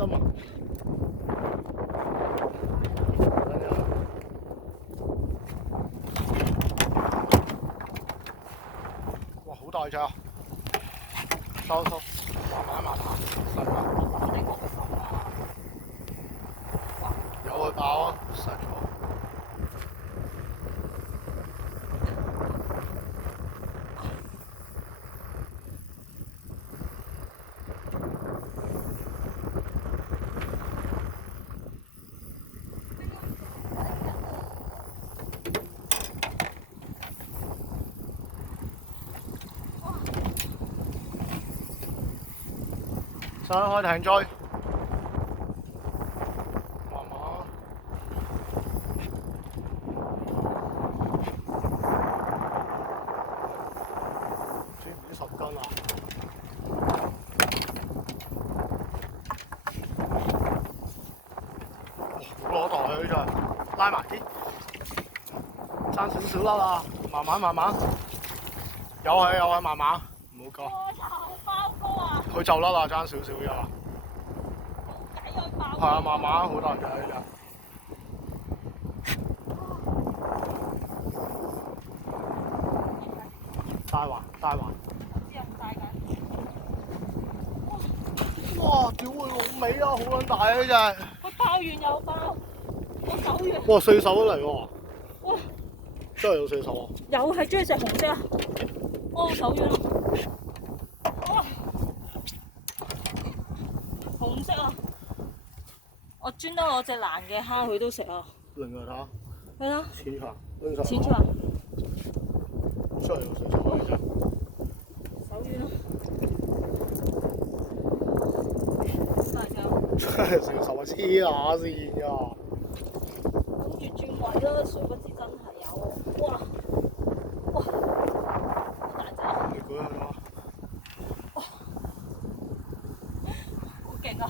針啊！哇，好大隻啊！收，慢慢，細個。有佢爆啊！細個。上開艇追，慢慢。知唔知10斤啊？好攞袋佢真係，拉埋啲，爭少少啦，慢慢。有係，慢慢，唔好急。佢就甩啦，爭少少咋。係啊，慢慢，好大隻呢隻。大環。哇！屌佢老味啊，好撚大啊呢隻。佢爆完又爆，我手軟。哇！4手都嚟喎。哇！真係有4手啊！又係中意食紅色啊！我手軟啊！哇！紅色啊！我專登攞隻藍嘅蝦佢都食啊！另外睇下。係啊。淺茶。真係有4手呢隻。手軟啊！大隻。真係4手啊！黐乸線㗎。諗住轉位啦，誰不知真係有。哇！好大隻。你舉下啦。哇！好勁啊！